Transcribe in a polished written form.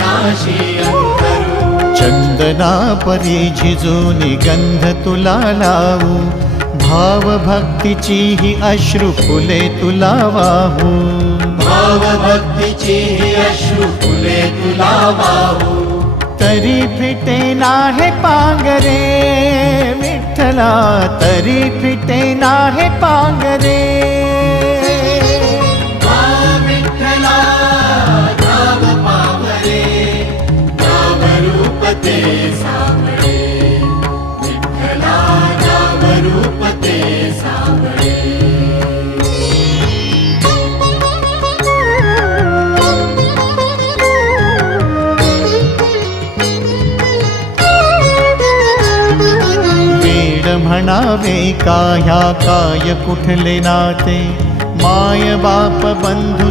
विनाशी अंतरू। चंदना परी झिजूनी गंध तुला लावू, भाव भक्तीची ही अश्रु फुले तुला वाहू। भाव भक्तीची ही अश्रु फुले तुला वाहू। तरी फिटे नाहे पांगरे विठ्ठला, तरी फिटे नाहे पांगरे। विठ्ठला नाम पावरे, नाम रूप ते सावळे। विठ्ठला नाम रूप ते सावळे। म्हणावे का ह्या काय कुठले नाते, माय बाप बंधू